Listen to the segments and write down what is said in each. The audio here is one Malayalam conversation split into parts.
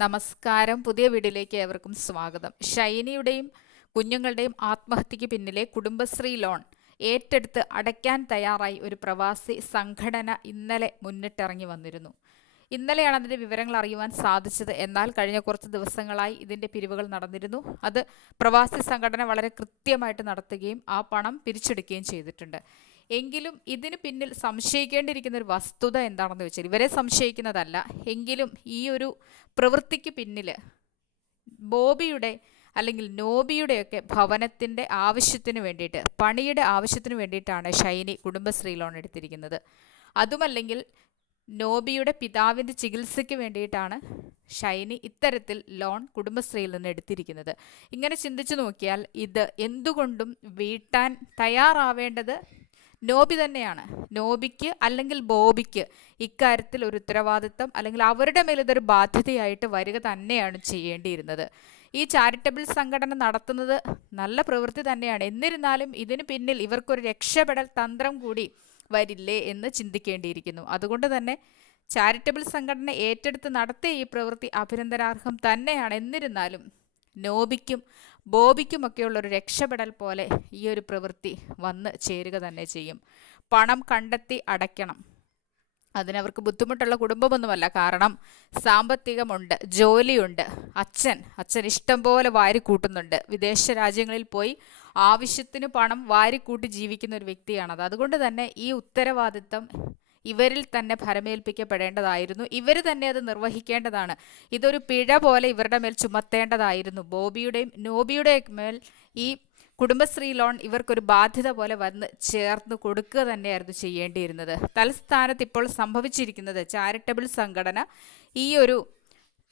നമസ്കാരം. പുതിയ വീഡിയോയിലേക്ക് ഏവർക്കും സ്വാഗതം. ഷൈനിയുടെയും കുഞ്ഞുങ്ങളുടെയും ആത്മഹത്യക്ക് പിന്നിലെ കുടുംബശ്രീ ലോൺ ഏറ്റെടുത്ത് അടയ്ക്കാൻ തയ്യാറായി ഒരു പ്രവാസി സംഘടന ഇന്നലെ മുന്നിട്ടിറങ്ങി വന്നിരുന്നു. ഇന്നലെയാണ് അതിൻ്റെ വിവരങ്ങൾ അറിയുവാൻ സാധിച്ചത്. എന്നാൽ കഴിഞ്ഞ കുറച്ച് ദിവസങ്ങളായി ഇതിൻ്റെ പിരിവുകൾ നടന്നിരുന്നു. അത് പ്രവാസി സംഘടന വളരെ കൃത്യമായിട്ട് നടത്തുകയും ആ പണം പിരിച്ചെടുക്കുകയും ചെയ്തിട്ടുണ്ട്. എങ്കിലും ഇതിന് പിന്നിൽ സംശയിക്കേണ്ടിയിരിക്കുന്ന ഒരു വസ്തുത എന്താണെന്ന് വെച്ചാൽ, ഇവരെ സംശയിക്കുന്നതല്ല, എങ്കിലും ഈ ഒരു പ്രവൃത്തിക്ക് പിന്നിൽ ബോബിയുടെ അല്ലെങ്കിൽ നോബിയുടെയൊക്കെ ഭവനത്തിൻ്റെ ആവശ്യത്തിന് വേണ്ടിയിട്ട്, പണിയുടെ ആവശ്യത്തിന് വേണ്ടിയിട്ടാണ് ഷൈനി കുടുംബശ്രീ ലോൺ എടുത്തിരിക്കുന്നത്. അതുമല്ലെങ്കിൽ നോബിയുടെ പിതാവിൻ്റെ ചികിത്സയ്ക്ക് വേണ്ടിയിട്ടാണ് ഷൈനി ഇത്തരത്തിൽ ലോൺ കുടുംബശ്രീയിൽ നിന്ന് എടുത്തിരിക്കുന്നത്. ഇങ്ങനെ ചിന്തിച്ചു നോക്കിയാൽ ഇത് എന്തുകൊണ്ടും വീട്ടാൻ തയ്യാറാവേണ്ടത് നോബി തന്നെയാണ്. നോബിക്ക് അല്ലെങ്കിൽ ബോബിക്ക് ഇക്കാര്യത്തിൽ ഒരു ഉത്തരവാദിത്തം അല്ലെങ്കിൽ അവരുടെ മേൽ ഇതൊരു ബാധ്യതയായിട്ട് വരിക തന്നെയാണ് ചെയ്യേണ്ടിയിരുന്നത്. ഈ ചാരിറ്റബിൾ സംഘടന നടത്തുന്നത് നല്ല പ്രവൃത്തി തന്നെയാണ്. എന്നിരുന്നാലും ഇതിന് പിന്നിൽ ഇവർക്കൊരു രക്ഷപ്പെടൽ തന്ത്രം കൂടി വരില്ലേ എന്ന് ചിന്തിക്കേണ്ടിയിരിക്കുന്നു. അതുകൊണ്ട് തന്നെ ചാരിറ്റബിൾ സംഘടന ഏറ്റെടുത്ത് നടത്തിയ ഈ പ്രവൃത്തി അഭിനന്ദനാർഹം തന്നെയാണ്. എന്നിരുന്നാലും നോബിക്കും ബോബിക്കുമൊക്കെയുള്ള ഒരു രക്ഷപ്പെടൽ പോലെ ഈ ഒരു പ്രവൃത്തി വന്ന് ചേരുക തന്നെ ചെയ്യും. പണം കണ്ടെത്തി അടയ്ക്കണം. അതിനവർക്ക് ബുദ്ധിമുട്ടുള്ള കുടുംബമൊന്നുമല്ല. കാരണം സാമ്പത്തികമുണ്ട്, ജോലിയുണ്ട്. അച്ഛൻ ഇഷ്ടം പോലെ വാരിക്കൂട്ടുന്നുണ്ട്. വിദേശ രാജ്യങ്ങളിൽ പോയി ആവശ്യത്തിന് പണം വാരിക്കൂട്ടി ജീവിക്കുന്ന ഒരു വ്യക്തിയാണത്. അതുകൊണ്ട് തന്നെ ഈ ഉത്തരവാദിത്തം ഇവരിൽ തന്നെ ഭരമേൽപ്പിക്കപ്പെടേണ്ടതായിരുന്നു. ഇവർ തന്നെ അത് നിർവഹിക്കേണ്ടതാണ്. ഇതൊരു പിഴ പോലെ ഇവരുടെ മേൽ ചുമത്തേണ്ടതായിരുന്നു. ബോബിയുടെയും നോബിയുടെയും മേൽ ഈ കുടുംബശ്രീ ലോൺ ഇവർക്കൊരു ബാധ്യത പോലെ വന്ന് ചേർന്ന് കൊടുക്കുക തന്നെയായിരുന്നു ചെയ്യേണ്ടിയിരുന്നത്. തലസ്ഥാനത്ത് ഇപ്പോൾ സംഭവിച്ചിരിക്കുന്നത്, ചാരിറ്റബിൾ സംഘടന ഈ ഒരു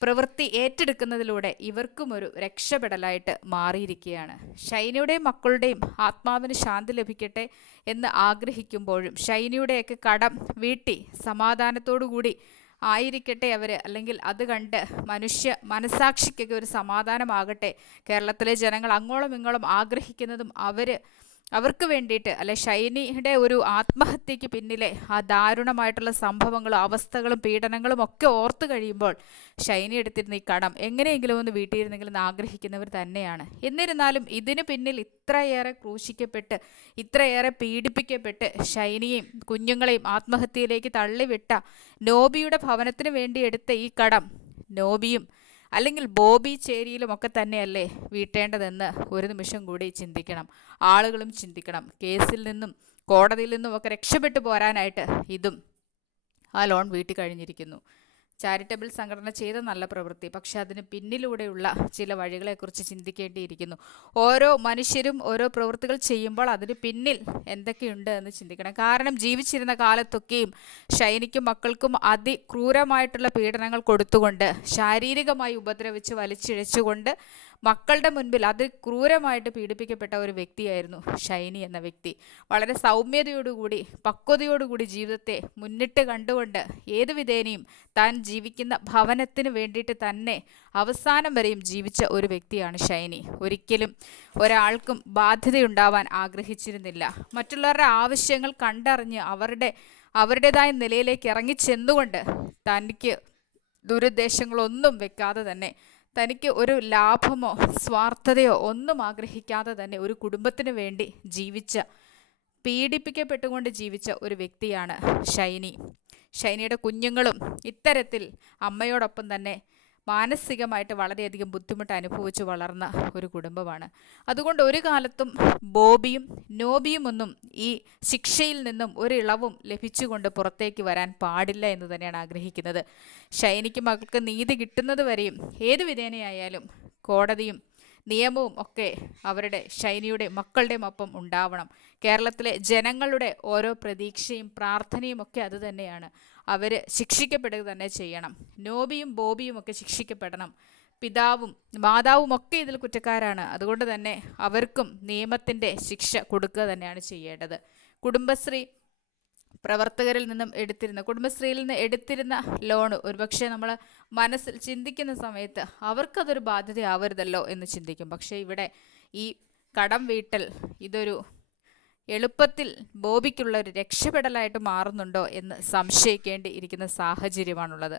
പ്രവൃത്തി ഏറ്റെടുക്കുന്നതിലൂടെ ഇവർക്കും ഒരു രക്ഷപ്പെടലായിട്ട് മാറിയിരിക്കുകയാണ്. ഷൈനിയുടെയും മക്കളുടെയും ആത്മാവിന് ശാന്തി ലഭിക്കട്ടെ എന്ന് ആഗ്രഹിക്കുമ്പോഴും ഷൈനിയുടെയൊക്കെ കടം വീട്ടി സമാധാനത്തോടുകൂടി ആയിരിക്കട്ടെ അവർ, അല്ലെങ്കിൽ അത് കണ്ട് മനസാക്ഷിക്കൊക്കെ ഒരു സമാധാനമാകട്ടെ. കേരളത്തിലെ ജനങ്ങൾ അങ്ങോളം ഇങ്ങോളം ആഗ്രഹിക്കുന്നതും അവർക്ക് വേണ്ടിയിട്ട്, അല്ലെ ഷൈനിയുടെ ഒരു ആത്മഹത്യക്ക് പിന്നിലെ ആ ദാരുണമായിട്ടുള്ള സംഭവങ്ങളും അവസ്ഥകളും പീഡനങ്ങളും ഒക്കെ ഓർത്തു കഴിയുമ്പോൾ ഷൈനി എടുത്തിരുന്ന ഈ കടം എങ്ങനെയെങ്കിലും ഒന്ന് വീട്ടിയിരുന്നെങ്കിലും എന്ന് ആഗ്രഹിക്കുന്നവർ തന്നെയാണ്. എന്നിരുന്നാലും ഇതിന് പിന്നിൽ ഇത്രയേറെ ക്രൂശിക്കപ്പെട്ട്, ഇത്രയേറെ പീഡിപ്പിക്കപ്പെട്ട് ഷൈനിയെയും കുഞ്ഞുങ്ങളെയും ആത്മഹത്യയിലേക്ക് തള്ളിവിട്ട നോബിയുടെ ഭവനത്തിന് വേണ്ടി എടുത്ത ഈ കടം നോബിയും അല്ലെങ്കിൽ ബോബി ചേരിയിലുമൊക്കെ തന്നെയല്ലേ വീട്ടേണ്ടതെന്ന് ഒരു നിമിഷം കൂടി ചിന്തിക്കണം. ആളുകളും ചിന്തിക്കണം. കേസിൽ നിന്നും കോടതിയിൽ നിന്നും ഒക്കെ രക്ഷപ്പെട്ടു പോരാനായിട്ട് ഇതും ആ ലോൺ വീട്ടി കഴിഞ്ഞിരിക്കുന്നു. ചാരിറ്റബിൾ സംഘടന ചെയ്ത നല്ല പ്രവൃത്തി, പക്ഷെ അതിന് പിന്നിലൂടെയുള്ള ചില വഴികളെക്കുറിച്ച് ചിന്തിക്കേണ്ടിയിരിക്കുന്നു. ഓരോ മനുഷ്യരും ഓരോ പ്രവൃത്തികൾ ചെയ്യുമ്പോൾ അതിന് പിന്നിൽ എന്തൊക്കെയുണ്ട് എന്ന് ചിന്തിക്കണം. കാരണം ജീവിച്ചിരുന്ന കാലത്തൊക്കെയും ഷൈനിക്കും മക്കൾക്കും അതിക്രൂരമായിട്ടുള്ള പീഡനങ്ങൾ കൊടുത്തുകൊണ്ട്, ശാരീരികമായി ഉപദ്രവിച്ച് വലിച്ചിഴച്ചുകൊണ്ട് മക്കളുടെ മുൻപിൽ അതിക്രൂരമായിട്ട് പീഡിപ്പിക്കപ്പെട്ട ഒരു വ്യക്തിയായിരുന്നു ഷൈനി എന്ന വ്യക്തി. വളരെ സൗമ്യതയോടുകൂടി, പക്വതയോടുകൂടി ജീവിതത്തെ മുന്നിട്ട് കണ്ടുകൊണ്ട് ഏതു വിധേനയും താൻ ജീവിക്കുന്ന ഭവനത്തിന് വേണ്ടിയിട്ട് തന്നെ അവസാനം വരെയും ജീവിച്ച ഒരു വ്യക്തിയാണ് ഷൈനി. ഒരിക്കലും ഒരാൾക്കും ബാധ്യതയുണ്ടാവാൻ ആഗ്രഹിച്ചിരുന്നില്ല. മറ്റുള്ളവരുടെ ആവശ്യങ്ങൾ കണ്ടറിഞ്ഞ് അവരുടേതായ നിലയിലേക്ക് ഇറങ്ങിച്ചെന്നുകൊണ്ട് തനിക്ക് ദുരുദ്ദേശങ്ങളൊന്നും വെക്കാതെ തന്നെ, തനിക്ക് ഒരു ലാഭമോ സ്വാർത്ഥതയോ ഒന്നും ആഗ്രഹിക്കാതെ തന്നെ ഒരു കുടുംബത്തിന് വേണ്ടി പീഡിപ്പിക്കപ്പെട്ടുകൊണ്ട് ജീവിച്ച ഒരു വ്യക്തിയാണ് ഷൈനി. ഷൈനിയുടെ കുഞ്ഞുങ്ങളും ഇത്തരത്തിൽ അമ്മയോടൊപ്പം തന്നെ മാനസികമായിട്ട് വളരെയധികം ബുദ്ധിമുട്ട് അനുഭവിച്ച് വളർന്ന ഒരു കുടുംബമാണ്. അതുകൊണ്ട് ഒരു കാലത്തും ബോബിയും നോബിയും ഒന്നും ഈ ശിക്ഷയിൽ നിന്നും ഒരിളവും ലഭിച്ചുകൊണ്ട് പുറത്തേക്ക് വരാൻ പാടില്ല എന്ന് തന്നെയാണ് ആഗ്രഹിക്കുന്നത്. ഷൈനിക്ക് മക്കൾക്ക് നീതി കിട്ടുന്നത് വരെയും ഏത് വിധേനയായാലും കോടതിയും നിയമവും ഒക്കെ ഷൈനിയുടെ മക്കളുടെയും ഒപ്പം ഉണ്ടാവണം. കേരളത്തിലെ ജനങ്ങളുടെ ഓരോ പ്രതീക്ഷയും പ്രാർത്ഥനയും ഒക്കെ അത് തന്നെയാണ്. അവർ ശിക്ഷിക്കപ്പെടുക തന്നെ ചെയ്യണം. നോബിയും ബോബിയും ഒക്കെ ശിക്ഷിക്കപ്പെടണം. പിതാവും മാതാവും ഒക്കെ ഇതിൽ കുറ്റക്കാരാണ്. അതുകൊണ്ട് തന്നെ അവർക്കും നിയമത്തിൻ്റെ ശിക്ഷ കൊടുക്കുക തന്നെയാണ് ചെയ്യേണ്ടത്. കുടുംബശ്രീയിൽ നിന്ന് എടുത്തിരുന്ന ലോൺ ഒരുപക്ഷെ നമ്മൾ മനസ്സിൽ ചിന്തിക്കുന്ന സമയത്ത് അവർക്കതൊരു ബാധ്യതയാവരുതല്ലോ എന്ന് ചിന്തിക്കും. പക്ഷേ ഇവിടെ ഈ കടം വീട്ടൽ ഇതൊരു എളുപ്പത്തിൽ ബോബിക്കുള്ള ഒരു രക്ഷപ്പെടലായിട്ട് മാറുന്നുണ്ടോ എന്ന് സംശയിക്കേണ്ടി ഇരിക്കുന്ന സാഹചര്യമാണുള്ളത്.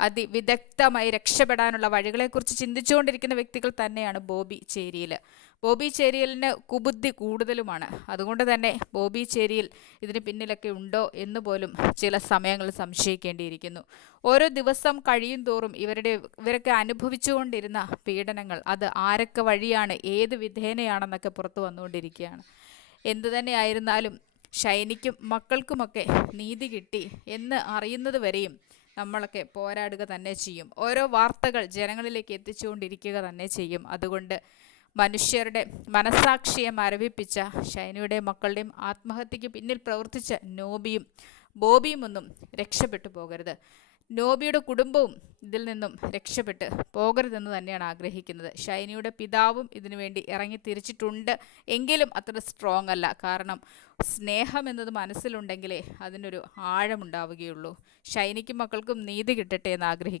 അതിവിദഗ്ധമായി രക്ഷപ്പെടാനുള്ള വഴികളെക്കുറിച്ച് ചിന്തിച്ചുകൊണ്ടിരിക്കുന്ന വ്യക്തികൾ തന്നെയാണ് ബോബി ചേരിയിൽ. ബോബി ചേരിയലിന് കുബുദ്ധി കൂടുതലുമാണ്. അതുകൊണ്ട് തന്നെ ബോബി ചേരിയിൽ ഇതിന് പിന്നിലൊക്കെ ഉണ്ടോ എന്ന് പോലും ചില സമയങ്ങളിൽ സംശയിക്കേണ്ടിയിരിക്കുന്നു. ഓരോ ദിവസം കഴിയും തോറും ഇവരൊക്കെ അനുഭവിച്ചുകൊണ്ടിരുന്ന പീഡനങ്ങൾ അത് ആരൊക്കെ വഴിയാണ്, ഏത് വിധേനയാണെന്നൊക്കെ പുറത്തു വന്നുകൊണ്ടിരിക്കുകയാണ്. എന്തു തന്നെയായിരുന്നാലും ഷൈനിക്കും മക്കൾക്കുമൊക്കെ നീതി കിട്ടി എന്ന് അറിയുന്നത് വരെയും നമ്മളൊക്കെ പോരാടുക തന്നെ ചെയ്യും. ഓരോ വാർത്തകൾ ജനങ്ങളിലേക്ക് എത്തിച്ചുകൊണ്ടിരിക്കുക തന്നെ ചെയ്യും. അതുകൊണ്ട് മനുഷ്യരുടെ മനസാക്ഷിയെ മരവിപ്പിച്ച ഷൈനിയുടെയും മക്കളുടെയും ആത്മഹത്യക്ക് പിന്നിൽ പ്രവർത്തിച്ച നോബിയും ബോബിയും ഒന്നും രക്ഷപ്പെട്ടു പോകരുത്. നോബിയുടെ കുടുംബവും ഇതിൽ നിന്നും രക്ഷപ്പെട്ട് പോകരുതെന്ന് തന്നെയാണ് ആഗ്രഹിക്കുന്നത്. ഷൈനിയുടെ പിതാവും ഇതിനു വേണ്ടി ഇറങ്ങി തിരിച്ചിട്ടുണ്ട്. എങ്കിലും അത്ര സ്ട്രോങ് അല്ല. കാരണം സ്നേഹം എന്നത് മനസ്സിലുണ്ടെങ്കിലേ അതിനൊരു ആഴമുണ്ടാവുകയുള്ളൂ. ഷൈനിക്കും മക്കൾക്കും നീതി കിട്ടട്ടെ എന്ന് ആഗ്രഹിക്കുന്നു.